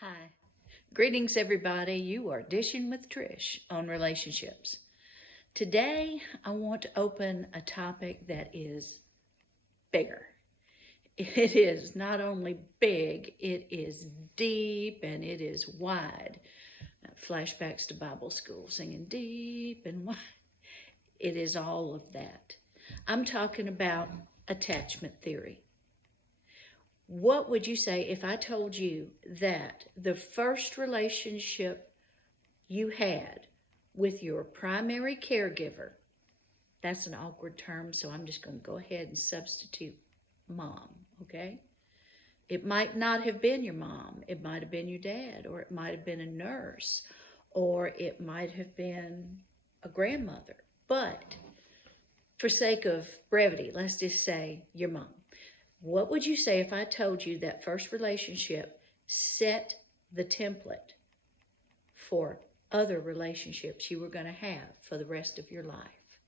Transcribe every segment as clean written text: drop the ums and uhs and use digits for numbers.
Hi. Greetings, everybody. You are Dishing with Trish on relationships. Today, I want to open a topic that is bigger. It is not only big, it is deep and it is wide. Flashbacks to Bible school, singing deep and wide. It is all of that. I'm talking about attachment theory. What would you say if I told you that the first relationship you had with your primary caregiver, that's an awkward term, so I'm just going to go ahead and substitute mom, okay? It might not have been your mom. It might have been your dad, or it might have been a nurse, or it might have been a grandmother. But for sake of brevity, let's just say your mom. What would you say if I told you that first relationship set the template for other relationships you were going to have for the rest of your life?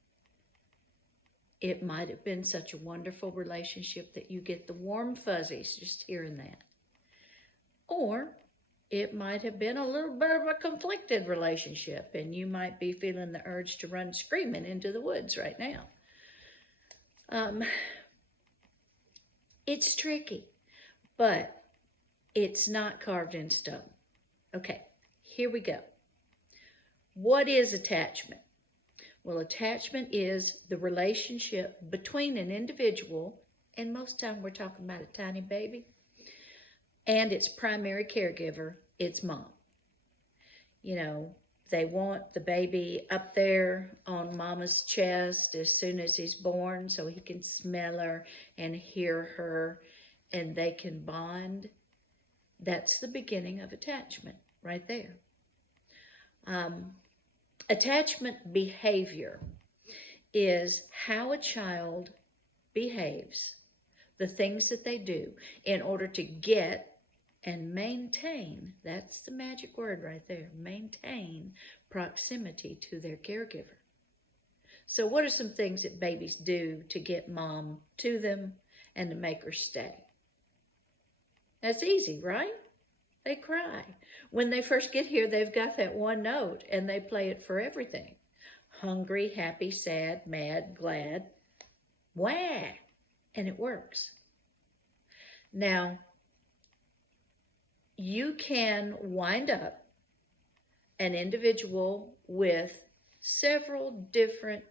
It might have been such a wonderful relationship that you get the warm fuzzies just hearing that. Or it might have been a little bit of a conflicted relationship and you might be feeling the urge to run screaming into the woods right now. It's tricky, but it's not carved in stone. Okay, here we go. What is attachment? Well, attachment is the relationship between an individual, and most time we're talking about a tiny baby, and its primary caregiver, its mom. You know, they want the baby up there on mama's chest as soon as he's born so he can smell her and hear her and they can bond. That's the beginning of attachment right there. Attachment behavior is how a child behaves, the things that they do in order to get and maintain, that's the magic word right there, maintain proximity to their caregiver. So what are some things that babies do to get mom to them and to make her stay? That's easy, right? They cry. When they first get here, they've got that one note and they play it for everything. Hungry, happy, sad, mad, glad. Wah! And it works. Now, you can wind up an individual with several different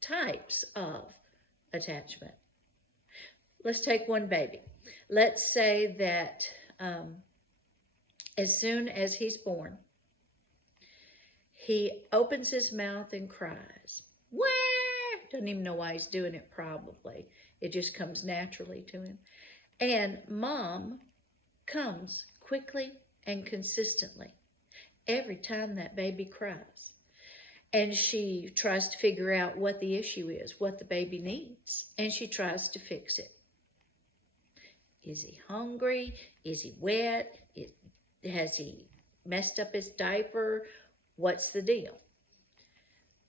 types of attachment. Let's take one baby. Let's say that as soon as he's born, he opens his mouth and cries. Wah! Doesn't even know why he's doing it probably. It just comes naturally to him. And mom comes quickly and consistently every time that baby cries. And she tries to figure out what the issue is, what the baby needs, and she tries to fix it. Is he hungry? Is he wet? Has he messed up his diaper? What's the deal?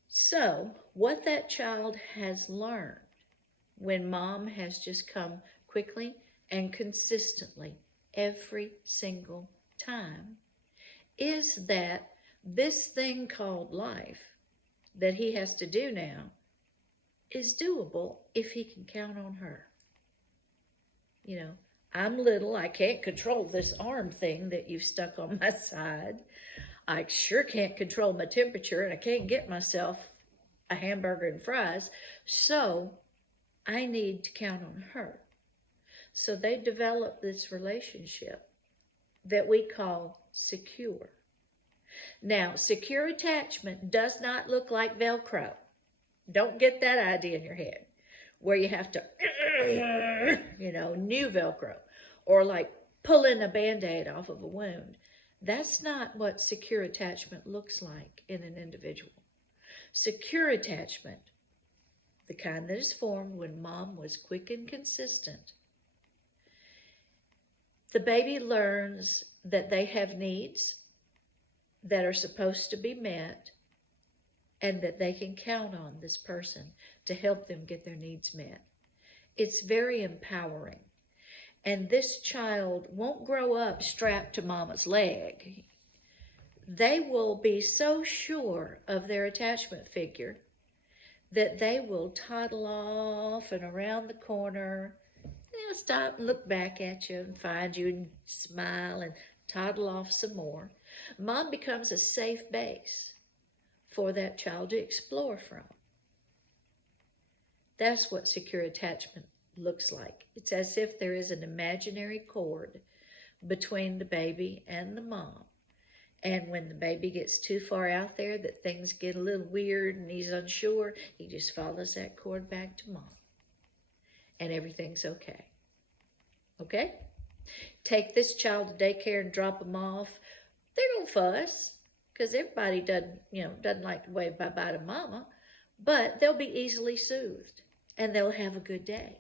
So, what that child has learned when mom has just come quickly and consistently every single time is that this thing called life that he has to do now is doable if he can count on her. You know, I'm little, I can't control this arm thing that you've stuck on my side. I sure can't control my temperature and I can't get myself a hamburger and fries. So I need to count on her. So they develop this relationship that we call secure. Now, secure attachment does not look like Velcro. Don't get that idea in your head where you have to, new Velcro, or like pulling a Band-Aid off of a wound. That's not what secure attachment looks like in an individual. Secure attachment, the kind that is formed when mom was quick and consistent, the baby learns that they have needs that are supposed to be met and that they can count on this person to help them get their needs met. It's very empowering. And this child won't grow up strapped to mama's leg. They will be so sure of their attachment figure that they will toddle off and around the corner. They'll stop and look back at you and find you and smile and toddle off some more. Mom becomes a safe base for that child to explore from. That's what secure attachment looks like. It's as if there is an imaginary cord between the baby and the mom. And when the baby gets too far out there that things get a little weird and he's unsure, he just follows that cord back to mom. And everything's okay. Okay? Take this child to daycare and drop them off. They don't fuss, because everybody doesn't like to wave bye-bye to mama, but they'll be easily soothed and they'll have a good day.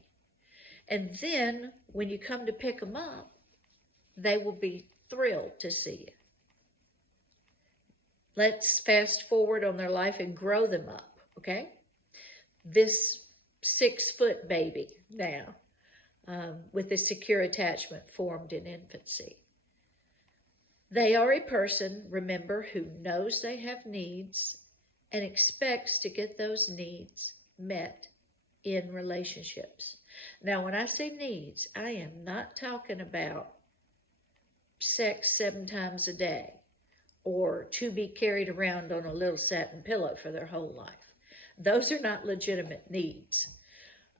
And then when you come to pick them up, they will be thrilled to see you. Let's fast forward on their life and grow them up, okay? This 6-foot baby now, with a secure attachment formed in infancy. They are a person, remember, who knows they have needs and expects to get those needs met in relationships. Now, when I say needs, I am not talking about sex 7 times a day or to be carried around on a little satin pillow for their whole life. Those are not legitimate needs.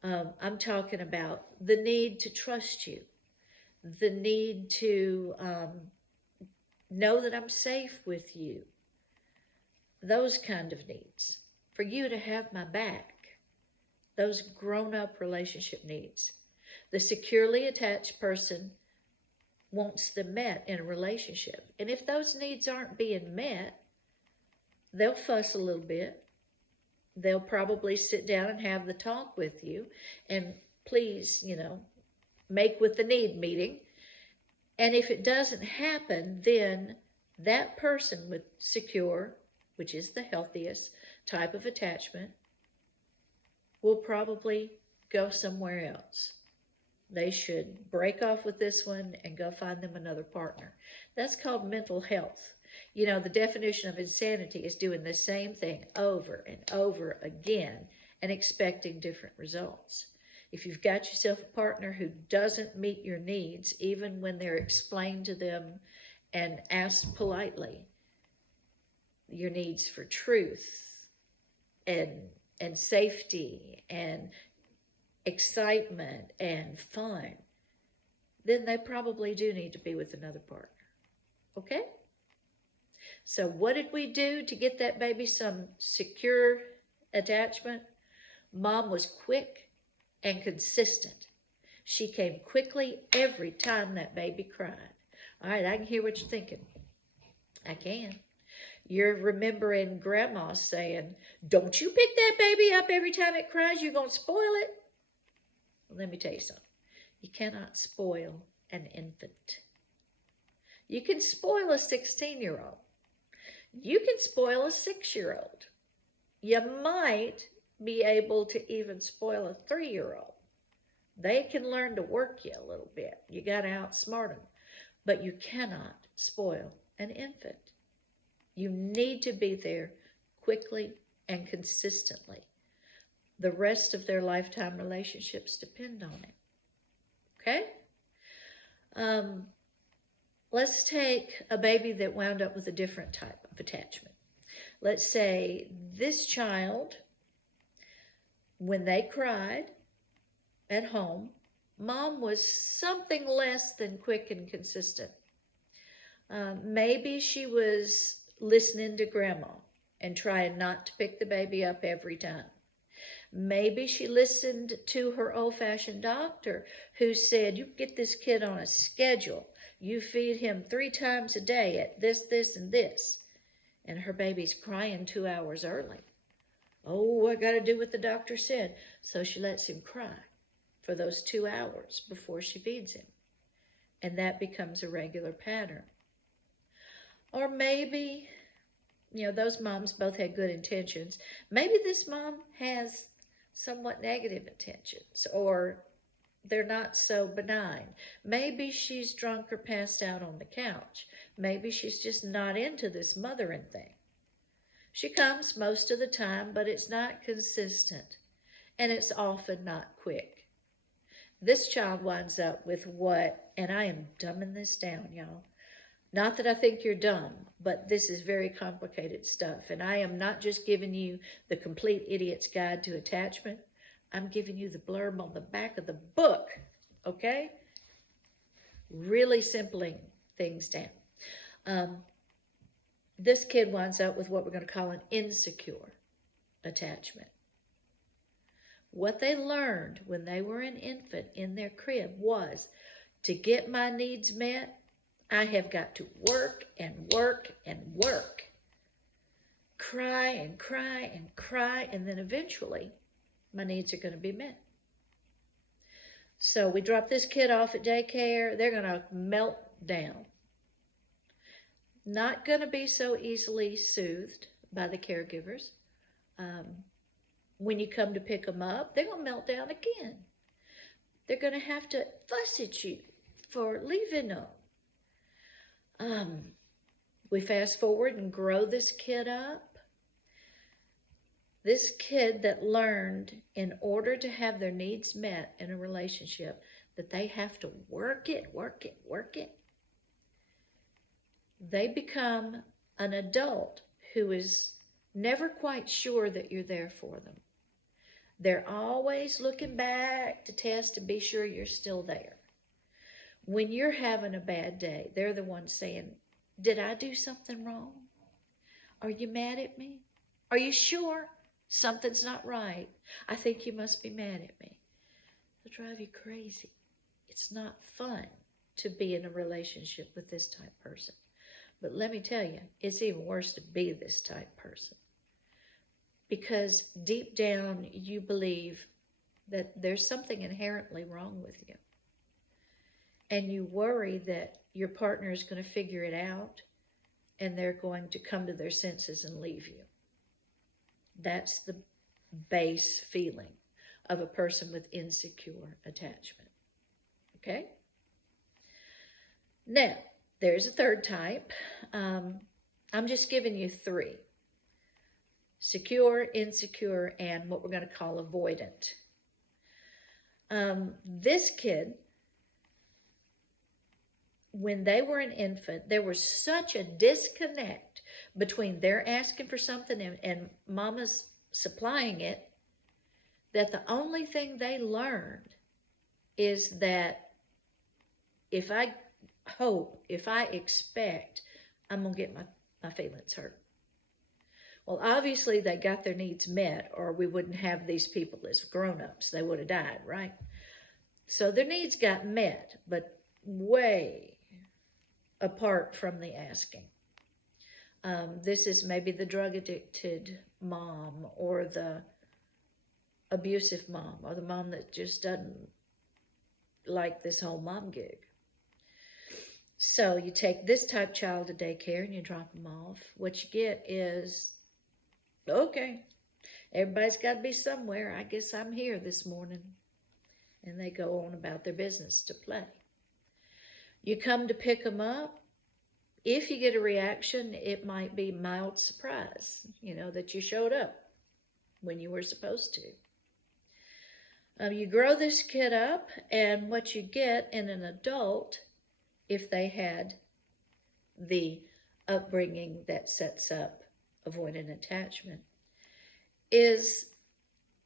I'm talking about the need to trust you, the need to know that I'm safe with you, those kind of needs, for you to have my back, those grown-up relationship needs. The securely attached person wants them met in a relationship. And if those needs aren't being met, they'll fuss a little bit. They'll probably sit down and have the talk with you and please, make with the need meeting. And if it doesn't happen, then that person with secure, which is the healthiest type of attachment, will probably go somewhere else. They should break off with this one and go find them another partner. That's called mental health. The definition of insanity is doing the same thing over and over again and expecting different results. If you've got yourself a partner who doesn't meet your needs, even when they're explained to them and asked politely, your needs for truth and safety and excitement and fun, then they probably do need to be with another partner. Okay? So what did we do to get that baby some secure attachment? Mom was quick and consistent. She came quickly every time that baby cried. All right, I can hear what you're thinking. I can. You're remembering Grandma saying, don't you pick that baby up every time it cries, you're going to spoil it. Well, let me tell you something. You cannot spoil an infant. You can spoil a 16-year-old. You can spoil a 6-year-old. You might be able to even spoil a 3-year-old. They can learn to work you a little bit. You got to outsmart them. But you cannot spoil an infant. You need to be there quickly and consistently. The rest of their lifetime relationships depend on it. Okay? Let's take a baby that wound up with a different type of attachment. Let's say this child, when they cried at home, mom was something less than quick and consistent. Maybe she was listening to grandma and trying not to pick the baby up every time. Maybe she listened to her old-fashioned doctor who said, you get this kid on a schedule. You feed him 3 times a day at this, this, and this. And her baby's crying 2 hours early. Oh, I got to do what the doctor said. So she lets him cry for those 2 hours before she feeds him. And that becomes a regular pattern. Or maybe, those moms both had good intentions. Maybe this mom has somewhat negative intentions or they're not so benign. Maybe she's drunk or passed out on the couch. Maybe she's just not into this mothering thing. She comes most of the time, but it's not consistent, and it's often not quick. This child winds up with what, and I am dumbing this down, y'all. Not that I think you're dumb, but this is very complicated stuff, and I am not just giving you the complete idiot's guide to attachment. I'm giving you the blurb on the back of the book, okay? Really simpling things down. This kid winds up with what we're going to call an insecure attachment. What they learned when they were an infant in their crib was, to get my needs met, I have got to work and work and work. Cry and cry and cry, and then eventually my needs are going to be met. So we drop this kid off at daycare, they're going to melt down. Not going to be so easily soothed by the caregivers. When you come to pick them up, they're going to melt down again. They're going to have to fuss at you for leaving them. We fast forward and grow this kid up. This kid that learned, in order to have their needs met in a relationship, that they have to work it, they become an adult who is never quite sure that you're there for them. They're always looking back to test to be sure you're still there. When you're having a bad day, they're the ones saying, did I do something wrong? Are you mad at me? Are you sure something's not right? I think you must be mad at me. It'll drive you crazy. It's not fun to be in a relationship with this type of person. But let me tell you, it's even worse to be this type of person. Because deep down, you believe that there's something inherently wrong with you. And you worry that your partner is going to figure it out and they're going to come to their senses and leave you. That's the base feeling of a person with insecure attachment. Okay? Now, there's a third type. I'm just giving you three. Secure, insecure, and what we're going to call avoidant. This kid, when they were an infant, there was such a disconnect between their asking for something and mama's supplying it, that the only thing they learned is that if I expect, I'm going to get my feelings hurt. Well, obviously they got their needs met, or we wouldn't have these people as grown-ups. They would have died, right? So their needs got met, but way apart from the asking. This is maybe the drug-addicted mom, or the abusive mom, or the mom that just doesn't like this whole mom gig. So you take this type child to daycare and you drop them off. What you get is, okay, everybody's got to be somewhere. I guess I'm here this morning. And they go on about their business to play. You come to pick them up. If you get a reaction, it might be mild surprise, that you showed up when you were supposed to. You grow this kid up, and what you get in an adult, if they had the upbringing that sets up avoidant attachment, is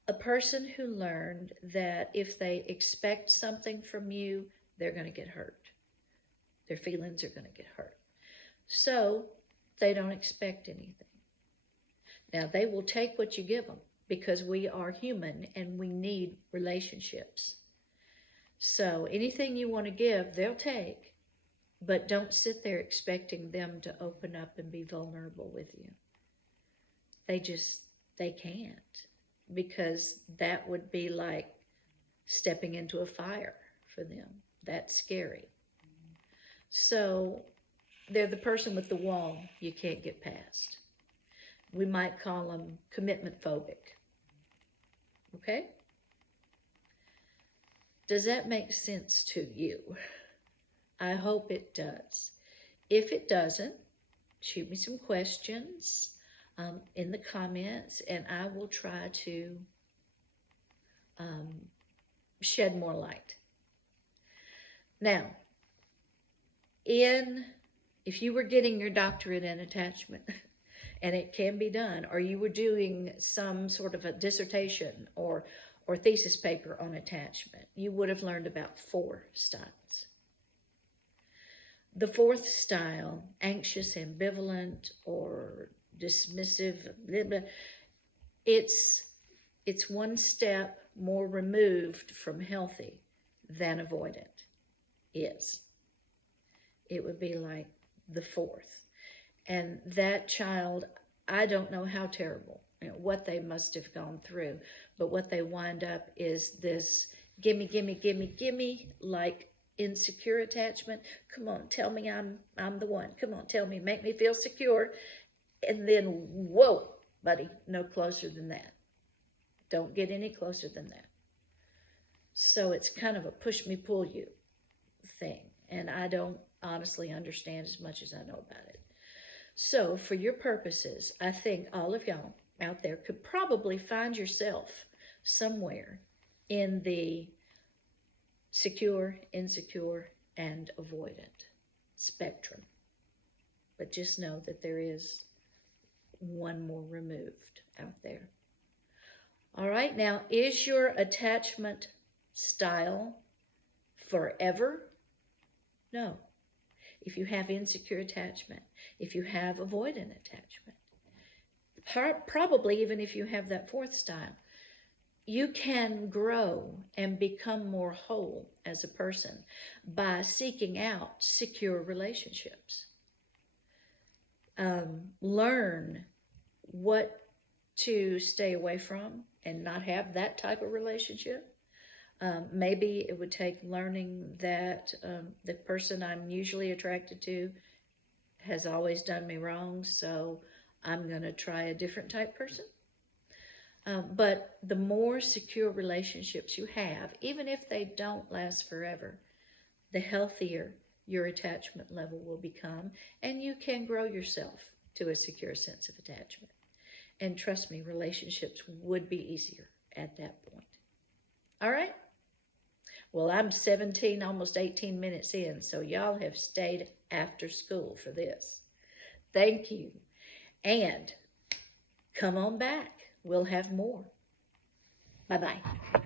a person who learned that if they expect something from you, they're going to get hurt. Their feelings are going to get hurt. So they don't expect anything. Now, they will take what you give them, because we are human and we need relationships. So anything you want to give, they'll take, but don't sit there expecting them to open up and be vulnerable with you. They can't, because that would be like stepping into a fire for them. That's scary. So they're the person with the wall you can't get past. We might call them commitment phobic. Okay? Does that make sense to you? I hope it does. If it doesn't, shoot me some questions in the comments, and I will try to shed more light. Now, if you were getting your doctorate in attachment, and it can be done, or you were doing some sort of a dissertation or thesis paper on attachment, you would have learned about 4 styles. The 4th style, anxious, ambivalent, or dismissive, blah, blah, it's one step more removed from healthy than avoidant is. It would be like the 4th. And that child, I don't know how terrible, what they must have gone through, but what they wind up is this gimme, gimme, gimme, gimme, like insecure attachment. Come on, tell me I'm the one. Come on, tell me, make me feel secure. And then, whoa, buddy, no closer than that. Don't get any closer than that. So it's kind of a push me, pull you thing. And I don't honestly understand as much as I know about it. So for your purposes, I think all of y'all out there could probably find yourself somewhere in the secure, insecure, and avoidant spectrum. But just know that there is one more removed out there. All right, now, is your attachment style forever? No. If you have insecure attachment, if you have avoidant attachment, probably even if you have that 4th style, you can grow and become more whole as a person by seeking out secure relationships. Learn what to stay away from and not have that type of relationship. Maybe it would take learning that the person I'm usually attracted to has always done me wrong, so I'm going to try a different type person. But the more secure relationships you have, even if they don't last forever, the healthier your attachment level will become, and you can grow yourself to a secure sense of attachment. And trust me, relationships would be easier at that point. All right? Well, I'm 17, almost 18 minutes in, so y'all have stayed after school for this. Thank you. And come on back. We'll have more. Bye-bye.